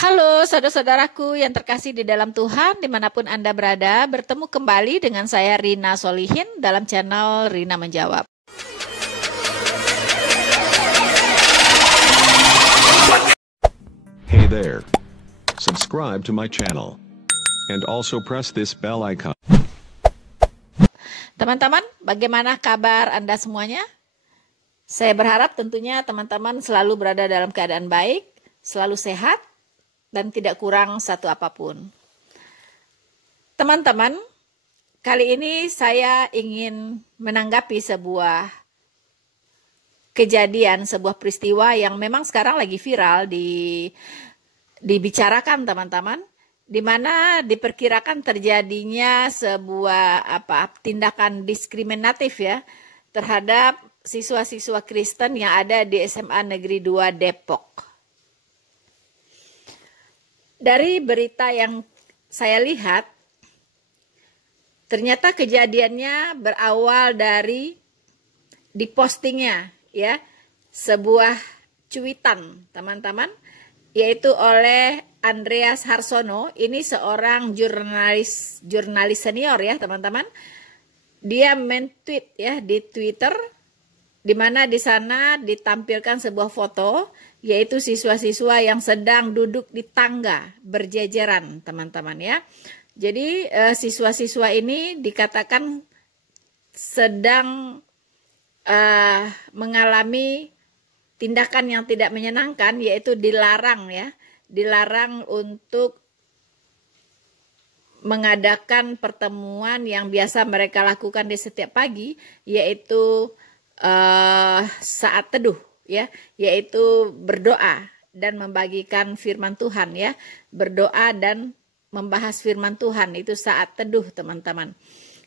Halo saudara-saudaraku yang terkasih di dalam Tuhan, dimanapun Anda berada, bertemu kembali dengan saya Rina Solihin dalam channel Rina Menjawab. Hey there. Subscribe to my channel. And also press this bell icon. Teman-teman, bagaimana kabar Anda semuanya? Saya berharap tentunya teman-teman selalu berada dalam keadaan baik, selalu sehat, dan tidak kurang satu apapun. Teman-teman, kali ini saya ingin menanggapi sebuah kejadian, sebuah peristiwa yang memang sekarang lagi viral dibicarakan teman-teman, di mana diperkirakan terjadinya sebuah tindakan diskriminatif ya terhadap siswa-siswa Kristen yang ada di SMA Negeri 2 Depok. Dari berita yang saya lihat, ternyata kejadiannya berawal dari dipostingnya ya sebuah cuitan teman-teman, yaitu oleh Andreas Harsono. Ini seorang jurnalis senior ya teman-teman. Dia men-tweet ya di Twitter, di mana di sana ditampilkan sebuah foto, yaitu siswa-siswa yang sedang duduk di tangga berjejeran teman-teman ya. Jadi siswa-siswa ini dikatakan sedang mengalami tindakan yang tidak menyenangkan, yaitu dilarang ya, dilarang untuk mengadakan pertemuan yang biasa mereka lakukan di setiap pagi, yaitu saat teduh ya, yaitu berdoa dan membagikan firman Tuhan ya, berdoa dan membahas firman Tuhan, itu saat teduh teman-teman.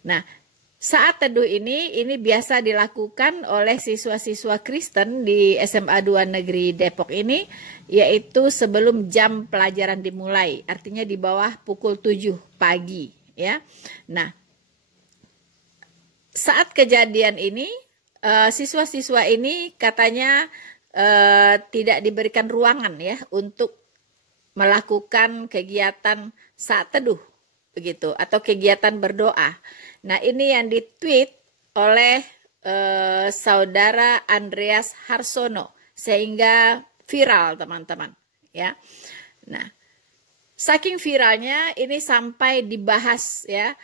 Nah, saat teduh ini biasa dilakukan oleh siswa-siswa Kristen di SMA 2 Negeri Depok ini, yaitu sebelum jam pelajaran dimulai, artinya di bawah pukul 7 pagi ya. Nah, saat kejadian ini siswa-siswa ini katanya tidak diberikan ruangan ya untuk melakukan kegiatan saat teduh begitu, atau kegiatan berdoa. Nah, ini yang ditweet oleh saudara Andreas Harsono sehingga viral teman-teman ya. Nah, saking viralnya ini sampai dibahas ya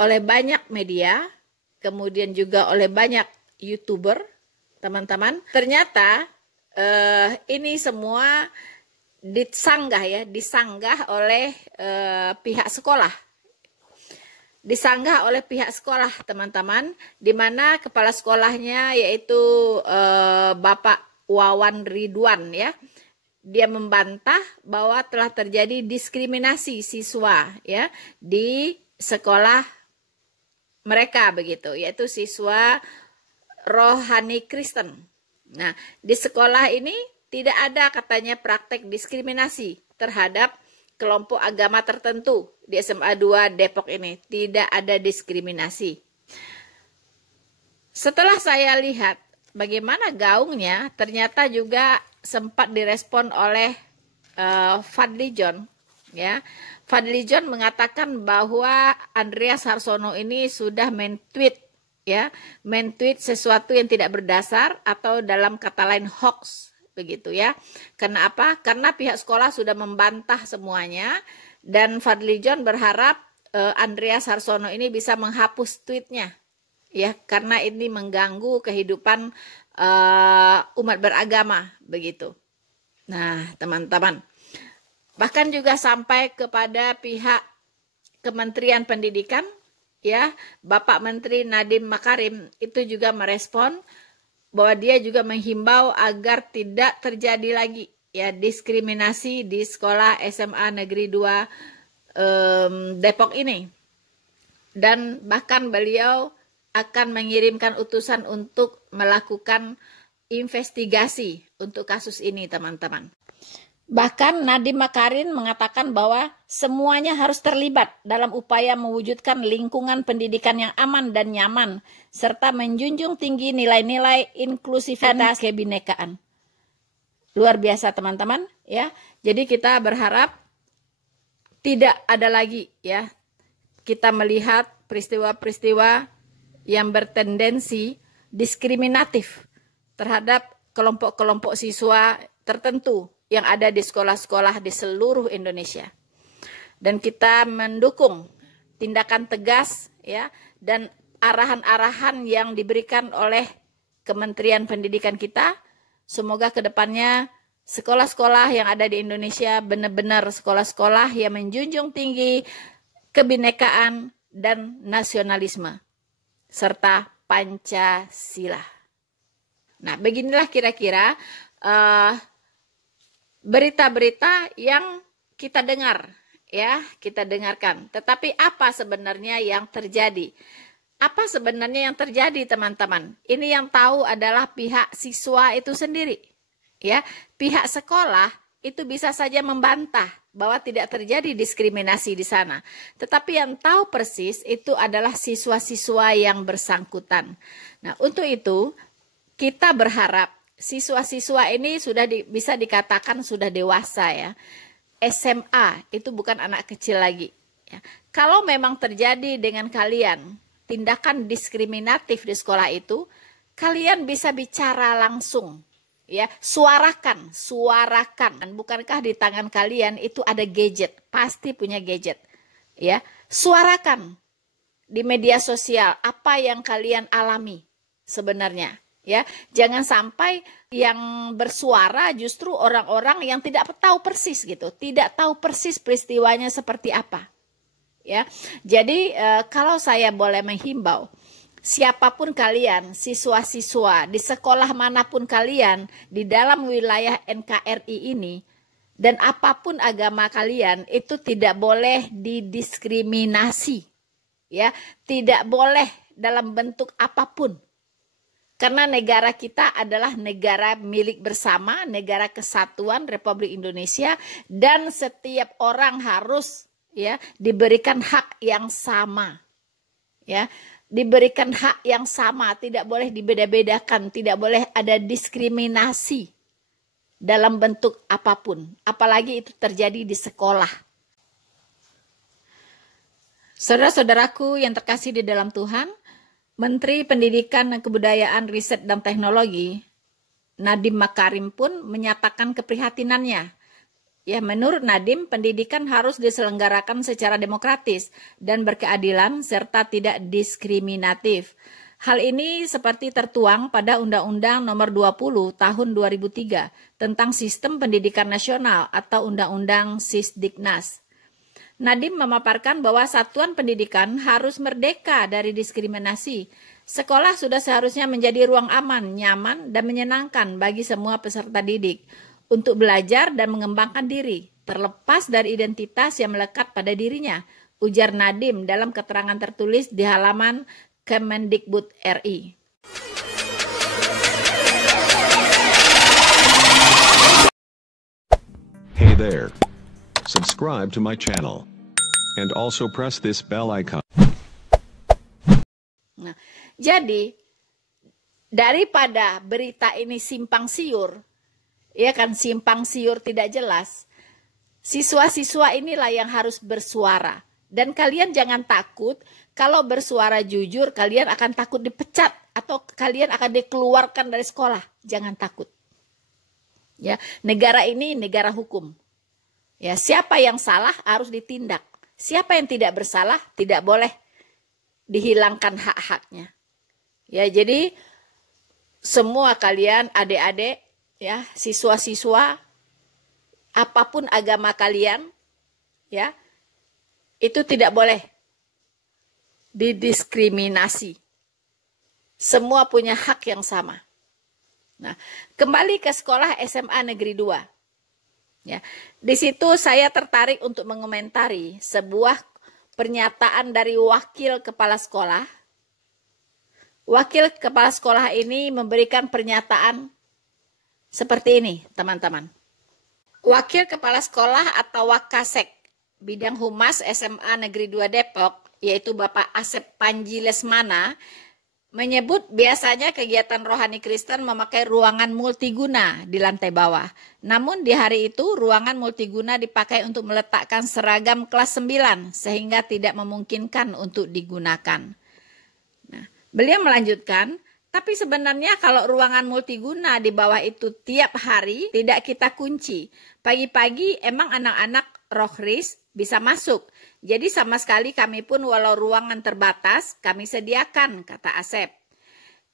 oleh banyak media, kemudian juga oleh banyak YouTuber teman-teman. Ternyata ini semua disanggah oleh pihak sekolah. Disanggah oleh pihak sekolah teman-teman, di mana kepala sekolahnya yaitu Bapak Wawan Ridwan ya. Dia membantah bahwa telah terjadi diskriminasi siswa ya di sekolah mereka begitu, yaitu siswa rohani Kristen. Nah, di sekolah ini tidak ada katanya praktek diskriminasi terhadap kelompok agama tertentu di SMA 2 Depok ini. Tidak ada diskriminasi. Setelah saya lihat bagaimana gaungnya, ternyata juga sempat direspon oleh Fadli John ya. Fadli John mengatakan bahwa Andreas Harsono ini sudah men-tweet ya, men-tweet sesuatu yang tidak berdasar, atau dalam kata lain hoax begitu ya. Karena apa? Karena pihak sekolah sudah membantah semuanya, dan Fadli John berharap Andreas Harsono ini bisa menghapus tweetnya ya, karena ini mengganggu kehidupan umat beragama begitu. Nah, teman-teman, bahkan juga sampai kepada pihak Kementerian Pendidikan ya, Bapak Menteri Nadiem Makarim itu juga merespon bahwa dia juga menghimbau agar tidak terjadi lagi ya diskriminasi di sekolah SMA Negeri 2 Depok ini. Dan bahkan beliau akan mengirimkan utusan untuk melakukan investigasi untuk kasus ini teman-teman. Bahkan Nadiem Makarim mengatakan bahwa semuanya harus terlibat dalam upaya mewujudkan lingkungan pendidikan yang aman dan nyaman, serta menjunjung tinggi nilai-nilai inklusivitas kebinekaan. Luar biasa teman-teman, ya. Jadi kita berharap tidak ada lagi ya kita melihat peristiwa-peristiwa yang bertendensi diskriminatif terhadap kelompok-kelompok siswa tertentu yang ada di sekolah-sekolah di seluruh Indonesia. Dan kita mendukung tindakan tegas ya dan arahan-arahan yang diberikan oleh Kementerian Pendidikan kita. Semoga kedepannya sekolah-sekolah yang ada di Indonesia benar-benar sekolah-sekolah yang menjunjung tinggi kebinekaan dan nasionalisme serta Pancasila. Nah, beginilah kira-kira berita-berita yang kita dengar, ya, kita dengarkan. Tetapi apa sebenarnya yang terjadi? Apa sebenarnya yang terjadi, teman-teman? Ini yang tahu adalah pihak siswa itu sendiri. Ya, pihak sekolah itu bisa saja membantah bahwa tidak terjadi diskriminasi di sana. Tetapi yang tahu persis itu adalah siswa-siswa yang bersangkutan. Nah, untuk itu kita berharap siswa-siswa ini sudah bisa dikatakan sudah dewasa ya. SMA itu bukan anak kecil lagi. Ya. Kalau memang terjadi dengan kalian tindakan diskriminatif di sekolah itu, kalian bisa bicara langsung. Ya, suarakan. Dan bukankah di tangan kalian itu ada gadget? Pasti punya gadget. Ya, suarakan di media sosial apa yang kalian alami sebenarnya. Ya, jangan sampai yang bersuara justru orang-orang yang tidak tahu persis gitu, tidak tahu persis peristiwanya seperti apa. Ya, jadi kalau saya boleh menghimbau, siapapun kalian, siswa-siswa di sekolah manapun kalian di dalam wilayah NKRI ini, dan apapun agama kalian, itu tidak boleh didiskriminasi, ya, tidak boleh dalam bentuk apapun. Karena negara kita adalah negara milik bersama, negara kesatuan Republik Indonesia, dan setiap orang harus ya diberikan hak yang sama, ya. Diberikan hak yang sama, tidak boleh dibeda-bedakan, tidak boleh ada diskriminasi dalam bentuk apapun, apalagi itu terjadi di sekolah. Saudara-saudaraku yang terkasih di dalam Tuhan, Menteri Pendidikan dan Kebudayaan, Riset dan Teknologi, Nadiem Makarim pun menyatakan keprihatinannya. Ya, menurut Nadiem, pendidikan harus diselenggarakan secara demokratis dan berkeadilan serta tidak diskriminatif. Hal ini seperti tertuang pada Undang-Undang Nomor 20 Tahun 2003 tentang Sistem Pendidikan Nasional atau Undang-Undang Sisdiknas. Nadiem memaparkan bahwa satuan pendidikan harus merdeka dari diskriminasi. Sekolah sudah seharusnya menjadi ruang aman, nyaman, dan menyenangkan bagi semua peserta didik untuk belajar dan mengembangkan diri, terlepas dari identitas yang melekat pada dirinya, ujar Nadiem dalam keterangan tertulis di halaman Kemendikbud RI. Hey there. Subscribe to my channel. And also press this bell icon. Nah, jadi daripada berita ini simpang siur, ya kan, simpang siur tidak jelas, siswa-siswa inilah yang harus bersuara. Dan kalian jangan takut kalau bersuara jujur kalian akan takut dipecat atau kalian akan dikeluarkan dari sekolah. Jangan takut. Ya, negara ini negara hukum. Ya, siapa yang salah harus ditindak. Siapa yang tidak bersalah tidak boleh dihilangkan hak-haknya. Ya, jadi semua kalian adik-adik, ya, siswa-siswa, apapun agama kalian, ya, itu tidak boleh didiskriminasi. Semua punya hak yang sama. Nah, kembali ke sekolah SMA Negeri 2. Ya, di situ saya tertarik untuk mengomentari sebuah pernyataan dari wakil kepala sekolah. Wakil kepala sekolah ini memberikan pernyataan seperti ini, teman-teman. Wakil kepala sekolah atau Wakasek bidang humas SMA Negeri 2 Depok, yaitu Bapak Asep Panji Lesmana, menyebut biasanya kegiatan rohani Kristen memakai ruangan multiguna di lantai bawah. Namun di hari itu ruangan multiguna dipakai untuk meletakkan seragam kelas 9 sehingga tidak memungkinkan untuk digunakan. Nah, beliau melanjutkan, tapi sebenarnya kalau ruangan multiguna di bawah itu tiap hari tidak kita kunci. Pagi-pagi emang anak-anak rohris bisa masuk. Jadi sama sekali kami pun walau ruangan terbatas kami sediakan, kata Asep.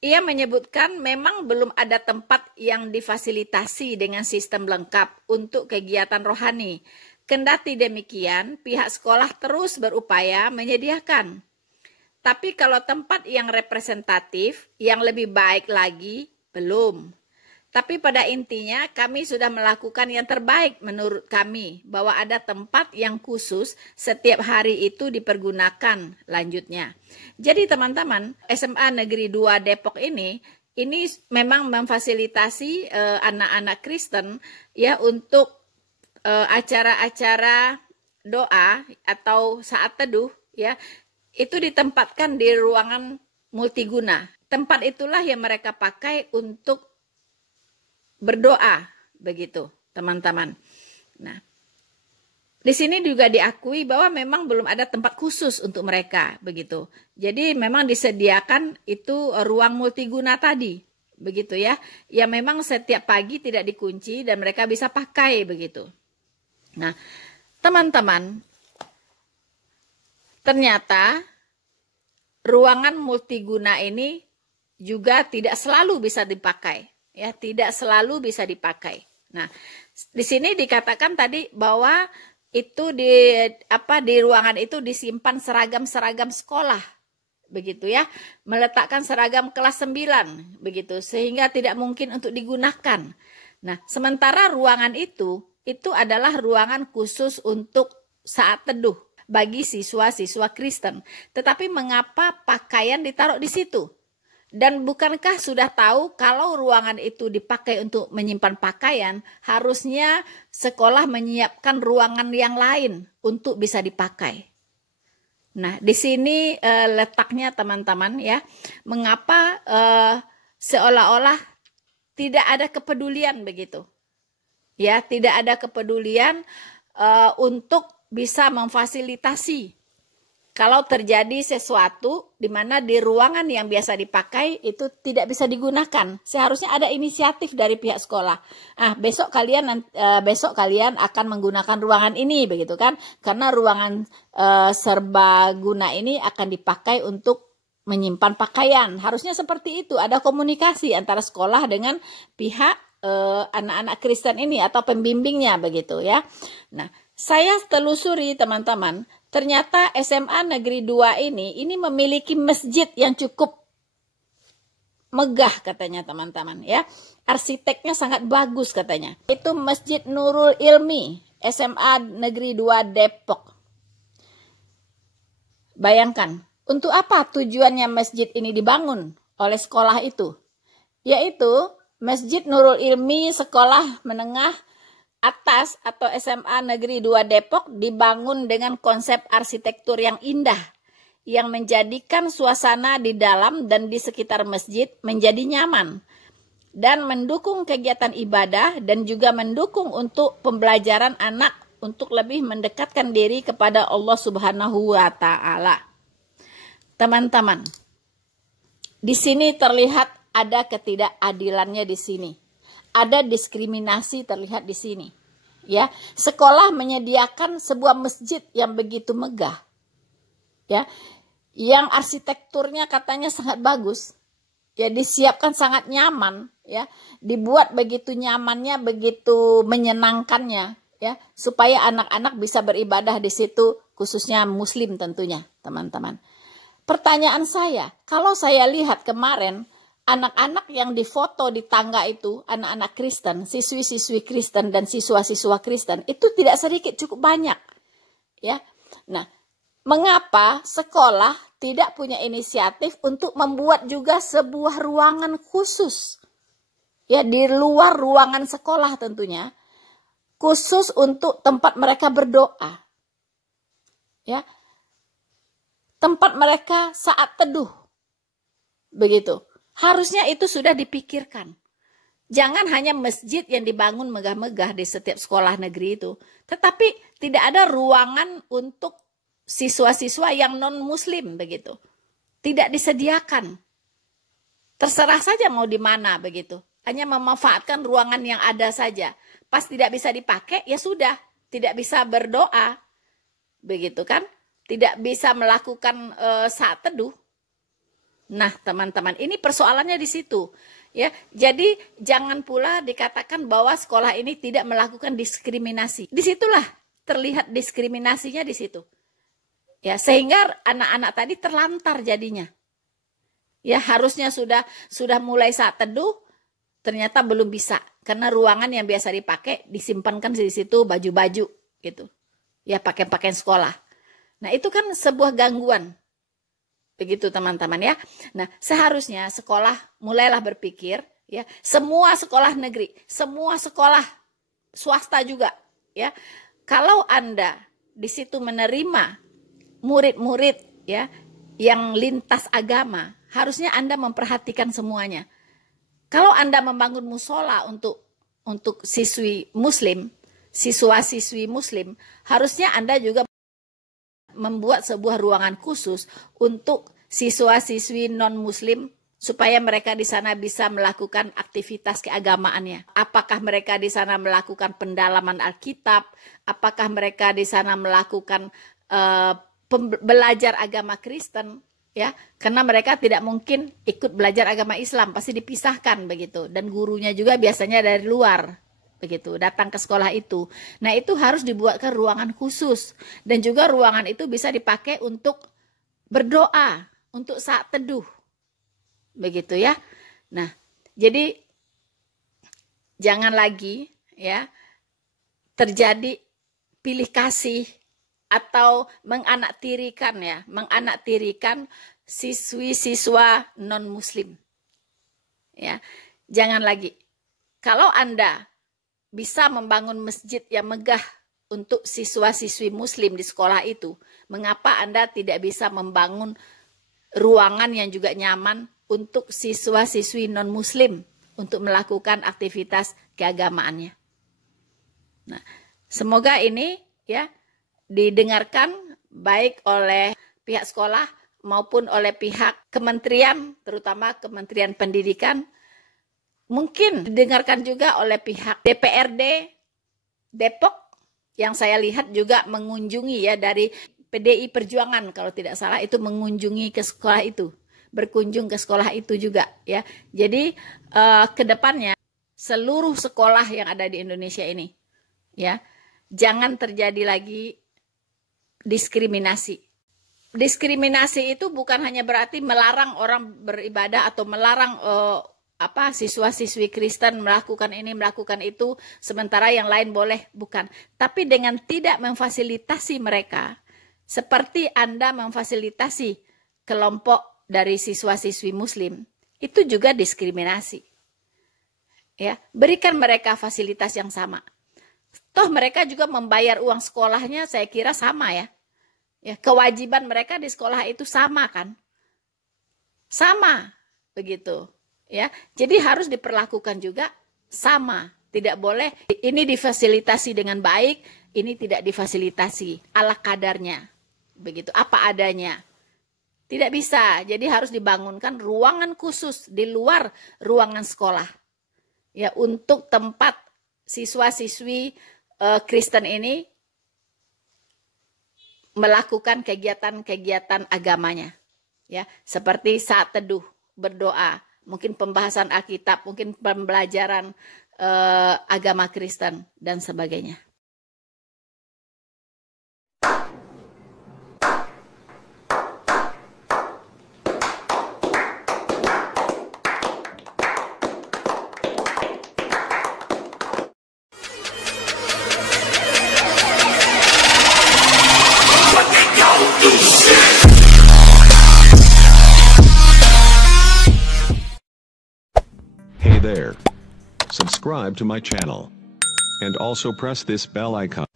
Ia menyebutkan memang belum ada tempat yang difasilitasi dengan sistem lengkap untuk kegiatan rohani. Kendati demikian, pihak sekolah terus berupaya menyediakan. Tapi kalau tempat yang representatif, yang lebih baik lagi, belum. Tapi pada intinya kami sudah melakukan yang terbaik menurut kami, bahwa ada tempat yang khusus setiap hari itu dipergunakan, lanjutnya. Jadi teman-teman, SMA Negeri 2 Depok ini memang memfasilitasi anak-anak Kristen ya untuk acara-acara doa atau saat teduh ya, itu ditempatkan di ruangan multiguna. Tempat itulah yang mereka pakai untuk berdoa, begitu, teman-teman. Nah, di sini juga diakui bahwa memang belum ada tempat khusus untuk mereka, begitu. Jadi memang disediakan itu ruang multiguna tadi, begitu ya. Ya memang setiap pagi tidak dikunci dan mereka bisa pakai, begitu. Nah, teman-teman, ternyata ruangan multiguna ini juga tidak selalu bisa dipakai, ya, tidak selalu bisa dipakai. Nah, di sini dikatakan tadi bahwa itu di ruangan itu disimpan seragam-seragam sekolah, begitu ya, meletakkan seragam kelas 9, begitu, sehingga tidak mungkin untuk digunakan. Nah, sementara ruangan itu adalah ruangan khusus untuk saat teduh bagi siswa-siswa Kristen. Tetapi mengapa pakaian ditaruh di situ? Dan bukankah sudah tahu kalau ruangan itu dipakai untuk menyimpan pakaian, harusnya sekolah menyiapkan ruangan yang lain untuk bisa dipakai. Nah, di sini letaknya teman-teman ya, mengapa seolah-olah tidak ada kepedulian begitu. Ya, tidak ada kepedulian untuk bisa memfasilitasi kalau terjadi sesuatu di mana di ruangan yang biasa dipakai itu tidak bisa digunakan. Seharusnya ada inisiatif dari pihak sekolah. Besok kalian akan menggunakan ruangan ini, begitu kan? Karena ruangan serbaguna ini akan dipakai untuk menyimpan pakaian. Harusnya seperti itu. Ada komunikasi antara sekolah dengan pihak anak-anak Kristen ini atau pembimbingnya, begitu ya. Nah, saya telusuri teman-teman, ternyata SMA Negeri 2 ini memiliki masjid yang cukup megah katanya teman-teman ya. Arsiteknya sangat bagus katanya. Itu Masjid Nurul Ilmi, SMA Negeri 2 Depok. Bayangkan, untuk apa tujuannya masjid ini dibangun oleh sekolah itu? Yaitu Masjid Nurul Ilmi Sekolah Menengah Atas atau SMA Negeri 2 Depok dibangun dengan konsep arsitektur yang indah yang menjadikan suasana di dalam dan di sekitar masjid menjadi nyaman dan mendukung kegiatan ibadah dan juga mendukung untuk pembelajaran anak untuk lebih mendekatkan diri kepada Allah Subhanahu wa taala. Teman-teman, di sini terlihat ada ketidakadilannya di sini. Ada diskriminasi terlihat di sini. Ya, sekolah menyediakan sebuah masjid yang begitu megah. Ya, yang arsitekturnya katanya sangat bagus. Ya, disiapkan sangat nyaman, ya. Dibuat begitu nyamannya, begitu menyenangkannya, ya, supaya anak-anak bisa beribadah di situ, khususnya muslim tentunya, teman-teman. Pertanyaan saya, kalau saya lihat kemarin anak-anak yang difoto di tangga itu, anak-anak Kristen, siswi-siswi Kristen dan siswa-siswa Kristen, itu tidak sedikit, cukup banyak. Ya. Nah, mengapa sekolah tidak punya inisiatif untuk membuat juga sebuah ruangan khusus? Ya, di luar ruangan sekolah tentunya, khusus untuk tempat mereka berdoa. Ya. Tempat mereka saat teduh. Begitu. Harusnya itu sudah dipikirkan. Jangan hanya masjid yang dibangun megah-megah di setiap sekolah negeri itu, tetapi tidak ada ruangan untuk siswa-siswa yang non-muslim begitu. Tidak disediakan. Terserah saja mau di mana begitu. Hanya memanfaatkan ruangan yang ada saja. Pas tidak bisa dipakai, ya sudah. Tidak bisa berdoa. Begitu kan? Tidak bisa melakukan saat teduh. Nah, teman-teman, ini persoalannya di situ. Ya, jadi jangan pula dikatakan bahwa sekolah ini tidak melakukan diskriminasi. Disitulah terlihat diskriminasinya di situ. Ya, sehingga anak-anak tadi terlantar jadinya. Ya, harusnya sudah mulai saat teduh, ternyata belum bisa karena ruangan yang biasa dipakai disimpankan di situ baju-baju gitu. Ya, pakaian-pakaian sekolah. Nah, itu kan sebuah gangguan. Begitu teman-teman ya. Nah, seharusnya sekolah mulailah berpikir ya, semua sekolah negeri, semua sekolah swasta juga ya. Kalau Anda di situ menerima murid-murid ya yang lintas agama, harusnya Anda memperhatikan semuanya. Kalau Anda membangun musola untuk siswi muslim, siswa-siswi muslim, harusnya Anda juga membuat sebuah ruangan khusus untuk siswa-siswi non-muslim supaya mereka di sana bisa melakukan aktivitas keagamaannya. Apakah mereka di sana melakukan pendalaman Alkitab? Apakah mereka di sana melakukan belajar agama Kristen? Ya, karena mereka tidak mungkin ikut belajar agama Islam, pasti dipisahkan begitu. Dan gurunya juga biasanya dari luar. Begitu, datang ke sekolah itu. Nah, itu harus dibuatkan ruangan khusus. Dan juga ruangan itu bisa dipakai untuk berdoa, untuk saat teduh. Begitu ya. Nah, jadi jangan lagi ya terjadi pilih kasih atau menganaktirikan siswi-siswa non-muslim. Ya. Jangan lagi. Kalau Anda bisa membangun masjid yang megah untuk siswa-siswi muslim di sekolah itu, mengapa Anda tidak bisa membangun ruangan yang juga nyaman untuk siswa-siswi non-muslim untuk melakukan aktivitas keagamaannya? Nah, semoga ini ya didengarkan baik oleh pihak sekolah maupun oleh pihak kementerian, terutama Kementerian Pendidikan. Mungkin didengarkan juga oleh pihak DPRD Depok yang saya lihat juga mengunjungi ya dari PDI Perjuangan kalau tidak salah itu mengunjungi ke sekolah itu, berkunjung ke sekolah itu juga ya. Jadi ke depannya seluruh sekolah yang ada di Indonesia ini ya jangan terjadi lagi diskriminasi. Diskriminasi itu bukan hanya berarti melarang orang beribadah atau melarang siswa-siswi Kristen melakukan ini, melakukan itu, sementara yang lain boleh, bukan. Tapi dengan tidak memfasilitasi mereka, seperti Anda memfasilitasi kelompok dari siswa-siswi muslim, itu juga diskriminasi. Ya, berikan mereka fasilitas yang sama. Toh mereka juga membayar uang sekolahnya, saya kira sama ya. Ya, kewajiban mereka di sekolah itu sama kan? Sama, begitu. Ya, jadi harus diperlakukan juga sama. Tidak boleh ini difasilitasi dengan baik, ini tidak difasilitasi ala kadarnya. Begitu, apa adanya. Tidak bisa. Jadi harus dibangunkan ruangan khusus di luar ruangan sekolah. Ya, untuk tempat siswa-siswi Kristen ini melakukan kegiatan-kegiatan agamanya. Ya, seperti saat teduh, berdoa, mungkin pembahasan Alkitab, mungkin pembelajaran agama Kristen, dan sebagainya. Hey there. Subscribe to my channel. And also press this bell icon.